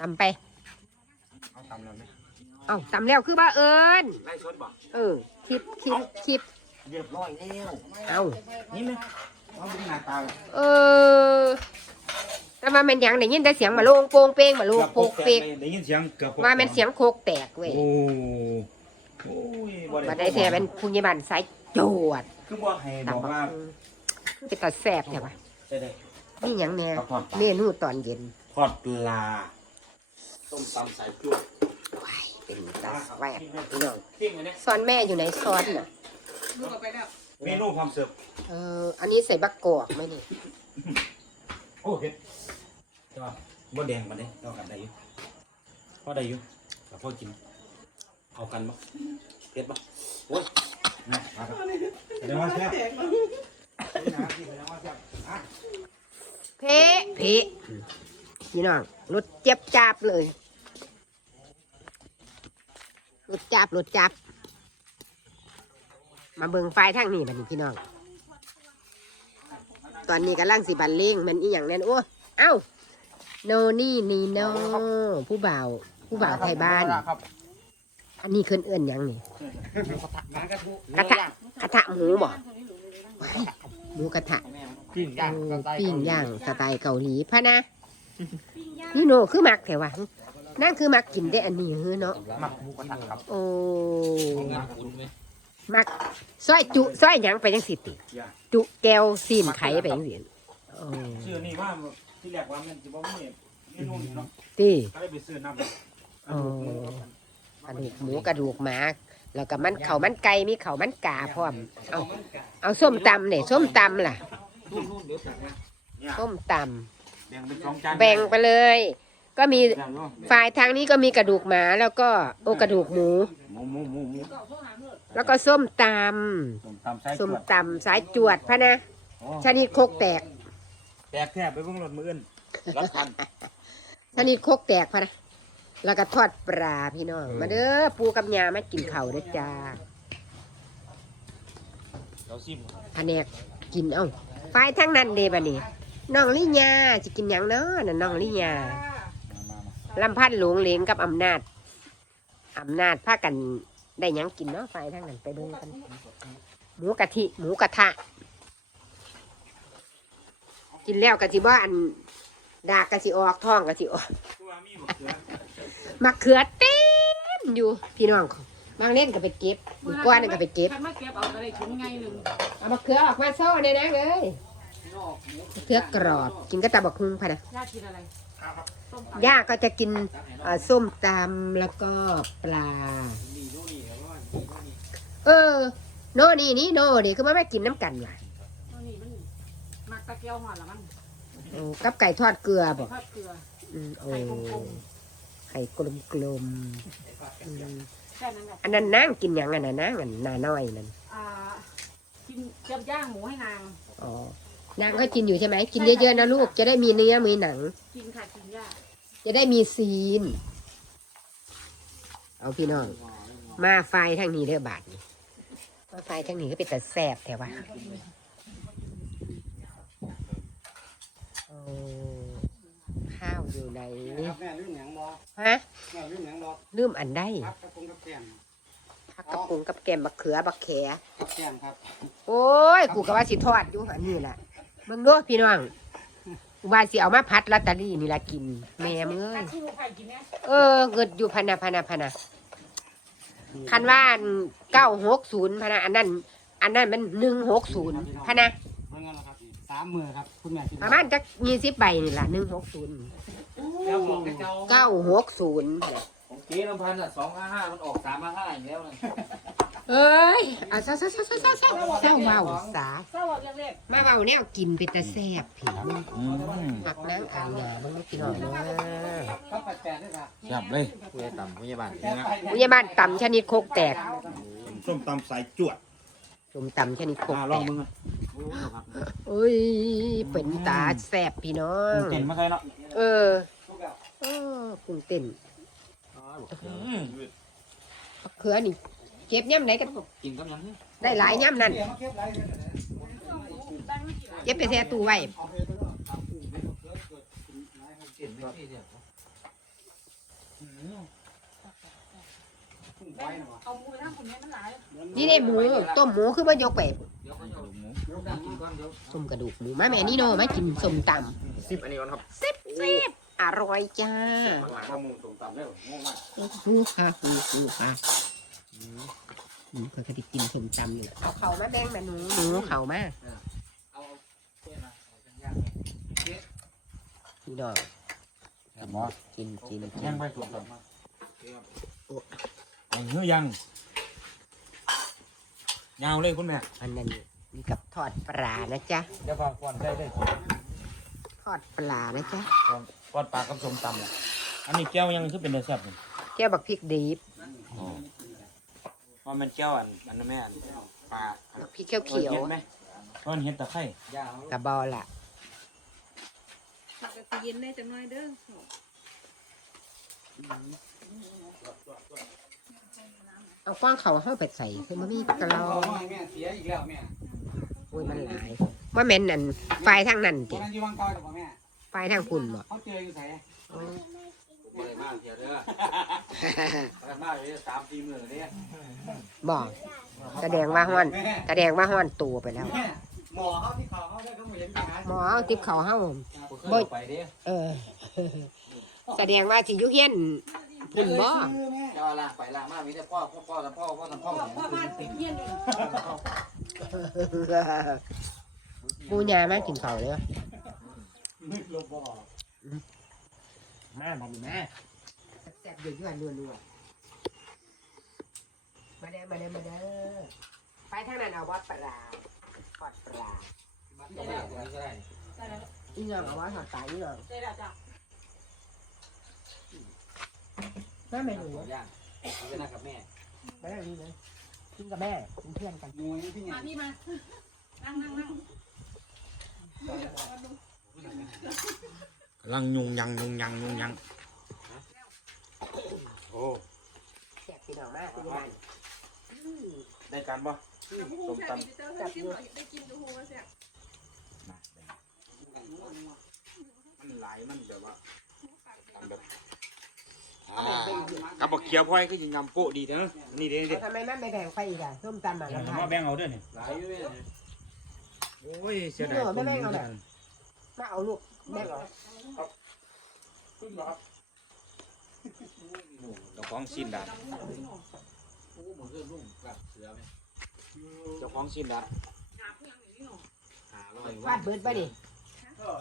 ตำไป เอาตำแล้วไหมเอ้าตำแล้วคือบ้าเอิญไล่ชนบ่เออคลิปคลิปคลิปเรียบร้อยแล้วเอ้านี่ไหมเอาดูหน้าตาเออแต่ว่ามันหยังได้ยินแต่เสียงมาโลงโปงเปงมาโลงโปงเปงได้ยินเสียงเกือบว่ามันเสียงโคกแตกเว้ยโอ้โอ้ยมาได้แท้เป็นผู้ใหญ่บ้านสายโจวดคือบ่ให้บอกตำบักว่าหุ่งคือเป็นตาแสบใช่ปะจะได้นี่หยังเนี่ยเอาทอดปลาเมนูตอนเย็นทอดปลา ต้มตำใส่จุ๊บว้ายเป็นตาแสบพี่น้องทิ้งอันนี้ซ้อนแม่อยู่ไหนซ้อนน่ะเมนูความเสิร์ฟเออ อันนี้ใส่บักกอกไหมนี่ โอ้เผ็ดจ้าบ่แดงมาเด้เท่ากันได้อยู่พอได้อยู่แต่พอกินเอากันบ่เผ็ดบ่โอ้ยนะมาครับแสดงว่าแซ่บแสดงว่าแซ่บอะ เพะเพะพี่น้องรถเจ็บจับเลย รถจับรถจับ มาเบิ่งไฟทางนี้บัดนี้พี่น้อง ตอนนี้กำลังสิบันเลงมันอีหยังแน่นโอ้เอ้าโนนี่นี่โนผู้บ่าวผู้บ่าวไทยบ้าน ครับอันนี้เคินเอื้อนหยังนี่ น้ำกระทุกระทะ กระทะหมูบ่หมูกระทะปิ้งย่างเออปิ้งย่างสไตล์เกาหลีพะนะนี่โนคือมักแถวะ นั่นคือมักกินได้อันนี้เฮ้อเนาะหมักหมูกระทะครับโอ้มักซอยจุซอยหยังไปจังสิติ จุแก้วซีนไข่ไปจังสิโอ้ชื่อนี่ว่าที่แรกว่ามันจะบ่มีเมนูนี้เนาะตีก็เลยไปซื้อน้ำโอ้กระดูกหมูกระดูกหมาแล้วก็มันเขาวมันไก่มีเขาวมันกาพร้อม เอาเอาส้มตำเนี่ยส้มตำล่ะนู่นๆเดี๋ยวตักนะเนี่ยส้มตแบ่งเป็นสองจานำแบ่งไปเลย ก็มีแบ่งเนาะฝ่ายทางนี้ก็มีกระดูกหมาแล้วก็โอกระดูกหมู หมูหมูหมูหมูแล้วก็ส้มตส้มตำใส่ำส้มขวดตำสายจวดพะนะโอ้ชนิดโคกแตกแตกแทบไปเบิ่งรถมืออื่นรัดพัน ชนิดโคกแตกพะนะแล้วก็ทอดปลาพี่น้อง มาเด้อปูกับยามากินข้าวเด้อจ้าเราซิมแผนกกินเอ้าฝ่ายทางนั้นเด้บัดนี้น้องลิญาจะกินหยังเนาะน่ะน้องลิญามามามา ลำพันหลวงเหลงกับอำนาจอำนาจพากันได้ยังกินเนาะฝ่ายทางนั้นไปเบิ่งกัน หมูกะทิหมูกระทะ กินแล้วกะสิบ่อันดากกะสิออกท้องกะสิออกตัวมีหมกเกลือมะเขือเต็มอยู่พี่น้องบางเล่นก็ไปเก็บมือก้อนนี่ก็ไปเก็บมาเก็บเอาอะไรถุงไงหนึ่งเอามะเขือออกมาโซ่ในนั้นเลยมะเขือกรอบกินก็ตาบักฮุงพะนะย่ากินอะไร ย่าก็จะกินเอ่อส้มตำแล้วก็ปลา เออ โน่นี่นี่โน่นี่คือมันไม่กินน้ำกันว่ะตัวนี้มันมักตะเกียวหอดละมันโอ้กับไก่ทอดเกลือบอกทอดเกลืออืมโอ้ไข่กลมไข่กลมกลมๆอืมๆแค่นั้นแหละอันนั้นนั่งกินหยังอันนั้นนั่งอันนาน้อยนั่นอ่ากินเกี๊ยวย่างหมูให้นางอ๋อ นางก็กินอยู่ใช่ไหมกินเยอะๆนะลูกจะได้มีเนื้อมีหนัง กินค่ะกินย่าจะได้มีซีน เอาพี่น้อง มาไฟทางนี้เด้อบาทนี่มาไฟทางนี้ก็เป็นแต่แสบแต่ว่าโอ้ข้าวอยู่ไหนครับแม่ลืมหยังบ่ฮะแม่ลืมหยังบ่ลืมอันได้ครับกระปุงกับแกมผักกระปุงกับแกมบักเขือบักแข กับแกมครับ โอ้ย กูก็ว่าสิทอดอยู่อันนี้แหละ เบิ่งดูพี่น้องกูว่าสิเอามาพัดลอตเตอรี่นี่ละกิน แม่มึงเอ้ตัยกที่ลูกไข่กินเนี่ยเออเงิดอยู่พะนะพะนะพะนะคันว่าเก้าหกศูนย์พะนะอันนั้น อันนั้นมันหนึ่งหกศูนย์พะนะเพราะงั้นล่ะครับสามมือครับคุณแม่กินประมาณจักยี่สิบใบนี่ละหนึ่งหกศูนย์แล้วบอกให้เจ้าเก้าหกศูนย์ของเจ๊ลำพันธ์อะสองห้าห้ามันออกสามห้าห้าอย่างแล้วนะ เอ้ยเอาซะซะซะซะซะซะเจ้าเมาสาเศร้าบอกเล็กมาเมาแนวกินเป็นตะแซ่บผีอืมหักนางอ่างหนาเบิ่งดูพี่น้องเด้อครับแปดแปดด้วยครับเลยผู้ใหญ่ต่ำผู้ใหญ่บ้านแปดไปพยาบาลตำชนิดโคกแตกส้มตำใส่จวดส้มตำชนิดโคกอ่าลแตกมึงอะโอ้ยเป็นตาแสบพี่น้องเก่งมาใส่เนาะเออเออกุ้งเต้นเขือนี่ เก็บย่ำไหนกันกินกับยังได้หลายย่ำนั่นเดี๋ยวมาเก็บไรเลยนะเก็บไปแช่ตู้ไว้ไว้นะวะเอามือทั้งคนนี้มันหลายนี่ได้หมูต้มหมูคือมายกไปเดี๋ยวเขาจะกระดูกหมูยกดังกินก้อนเดี๋ยวต้มกระดูกหมูมาแม่นี่โนมากินส้มตสิบอันนี้ก่อนครับำเซ็บเซ็บอร่อยจ้ามันหลายข้อมูลส่งตา หนูเคยเคยกินส้มตำอยู่เอาเขามาแดงแมาหนูหนูเขามาเอาเพื่อนมาเอาจังย่างพี่น้องหมอกินกินกิยันงไปส่งตามยังเหือยังยาวเลยคุณแม่อันนั้นมีกับทอดปลานะจ๊ะเดี๋ยวฟังก่อนได้ได้ทอดปลานะจ๊ะก่อนปลากับส้มตำอะอันนี้แก้วยังคือเป็นเนื้อแซ่บนี่แก้วบักพริกดิบ ว่ามันแก้วอันอันนั้นแม่อันปลาบักพริกเขียวเขียวเห็ดไหมเพราะมันเห็ดตะไคร้ย่างๆกระบอล่ะมันจะเย็นแน่จังน้อยเด้อเอากว้างเขาเข้าไปใส่คือมันมีกระลอเอาหน่อยแม่เสียอีกแล้วแม่โอ้ยมันหลายว่าแม่นนั่นไฟทางนั้นวัตินนั้นอยู่วังเก่าอยู่ป่ะแม่ไฟทางคุณบ่เขาเจออยู่ไสผม เลยมากเดียวเด้อกันมากเลยสามสี่หมื่นเลยเนี่ยบ่แสดงว่าฮ้อนแม่แสดงว่าฮ้อนตัวไปแล้วแม่หมอเขาที่เขาเขาได้ก็ไม่เห็นกันหมอเอาติบเขาเฮาผมเคยไปเด้เออ แสดงว่าสิอยู่เฮียนพุ่นบ่เจ้าล่างไปล่างมามีแต่พ่อพ่อพ่อทำพ่อพ่อทำพ่อพ่อพ่อบ้านเป็นเยี่ยนเลยปูยามากินข้าวเลยนึก แซ่บอยู่ด้วยนัวๆมาเด้อมาเด้อมาเด้อไปทางนั้นเอาวัดปลาทอดปลาก็ได้ก็ได้ได้แล้วอีน้องเอาวัดทอดปลาอีน้องได้แล้วจ้ะมาแม่หนูย่างจะนั่งกับแม่มาได้นี่เลยกินกับแม่กินเพื่อนกันงูนี่พี่ใหญ่มาพี่มา นั่งนั่งนั่งกำลังยุงยังยุงยังยุงยังโอ้ แซ่บพี่น้องมากเป็นยัง ไงอืมได้การป่ะส้มตำจับอยู่ได้กินดูฮูว่าแซ่บมันหลายมันแบบว่าแบบกับบักเขียวพ่อยก็ยิงยำโกะดีนะนี่เด้เอาทำไมมันไม่แบ่งไปอีกอะส้มตำอะเดี๋ยวน้ำมาตาลแบ่งเอาด้วยนี่หลายอยู่เนี่ยโอ้ยเสียดายคนนี้เหมือนกันมาเอาลูกแบ่งเอาเจ้าของซีนดาด โอ้เหมือนเรื่องรุ่งกับเสือไหมเจ้าของซีนดาดหาลอยฟาดเบิดไปดิ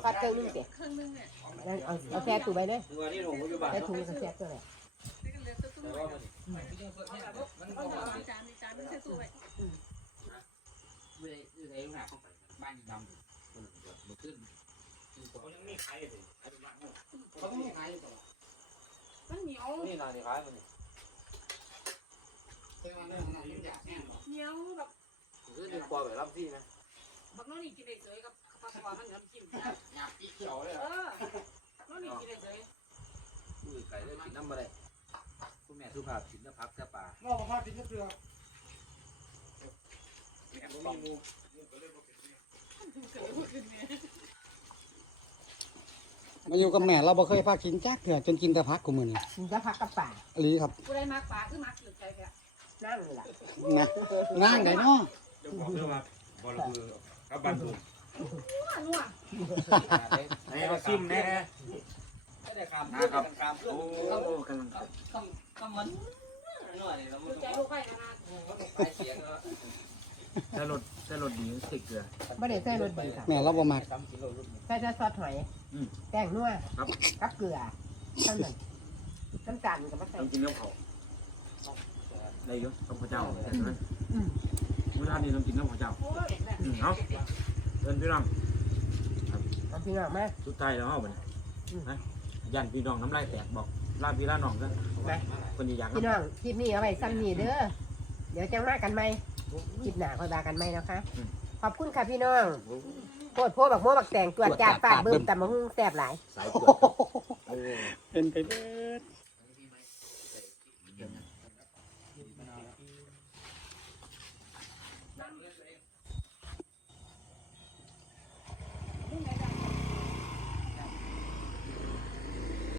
ฟาดเครื่องนึงเสียครึ่งนึงเนี่ยนั่นเอาเอาแซ่ตู้ไปเลยตัวนี้หนูอยู่บ้านแซ่ถุงกับแซ่ตัวเลยได้กันเหลือตู้แต่ไว้ว่ามันมันยังมันเอาเดี๋ยวจานจานไม่ใช่ตู้ไว้ไม่ได้อยู่ในหน้าเข้าไปบ้านดำมันขึ้นเขายังมีใครเลยเขาต้องมีขายอยู่ตลอดมันเหนียวนี่นอนนี่คล้ายมันเคยมาเรื่องนั้นอยากแห้งบ่ เหนียวแบบขึ้นเป็นปอแบบรับที่นะบางน้องนี่กินได้เฉยกับปลาสวายมันเหนียวกินหยาบอีเขียวเลยเออน้องนี่กินได้เฉยอุ้ยไก่เลยกินน้ำมาเลยคุณแม่สุภาพกินน้ำพักแค่ป่านอกจากภาพกินก็เกลือแม่ต้องมูมาอยู่กับแม่เราบ่เคยพากินจักเถื่อจนกินแต่พักกูมื้อนี้มึงจะพักกับป่าอลีครับกูได้มากปลาคือมากตื่นใจแก นั่งนี่ล่ะนะนางได้เนาะเจ้าของเรื่องว่าบอลคือกับบันทุนัวนัวให้เราซิมแน่ไม่ได้คำนะครับคำโอ้กำลังคำคำมันหน่อยเราตื่นใจลูกไข่นะนะไปเสียงแล้วแต่รถแต่รถดีติดเกลือไม่ได้ใส่รสดีค่ะแม่เราบ่มักสามกิโลรุ่นใส่แต่ซอสหอยอืมแป้งนัวครับกับเกลือเท่านั้นน้ำตาลกับมะต้ใส่องกินน้ำเขา ได้อยุ่กับพระเจ้าเห็นไหมอืมเมื่อท่านนี้ต้องกินน้ำพระเจ้าโอ้ยแบบอืมเอาเดินพี่น้องเอาพี่น้องมาสุดท้ายแล้วเอาไปอืมนะยันพี่น้องน้ำลายแตกบอกลาพี่ลาน้องกันคนอยากพี่น้ำน้องคลิปนี้เอาไว้ซ้ำนี่เด้อเดี๋ยวจังมากันไหมคลิปหน้าค่อยมากันไหมนะคะ ขอบคุณค่ะพี่น้องโพดโพดบักโม่บักแตงตัวจาดฟาดเบิ่มแต่มาหุ้งแซ่บหลายสายเกลือเป็นไปเบิด